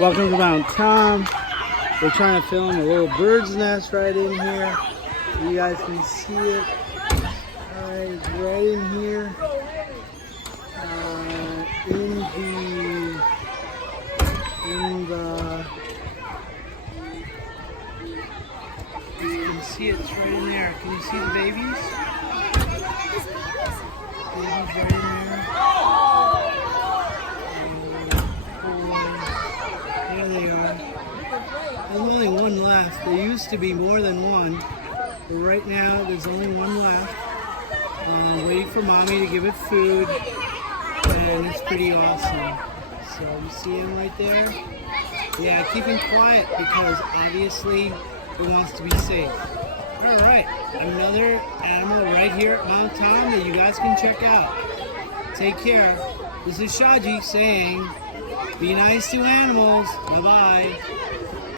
Welcome to Mount Tom. We're trying to film a little bird's nest right in here. You guys can see it. Alright, it's right in here. You can see it's right in there. Can you see the babies? Babies right in there. There they are. There's only one left. There used to be more than one, but right now there's only one left. Waiting for mommy to give it food, and it's pretty awesome. So you see him right there? Yeah, keeping quiet because obviously it wants to be safe. All right, another animal right here at Mount Tom that you guys can check out. Take care. This is Shaji saying, be nice to animals. Bye-bye.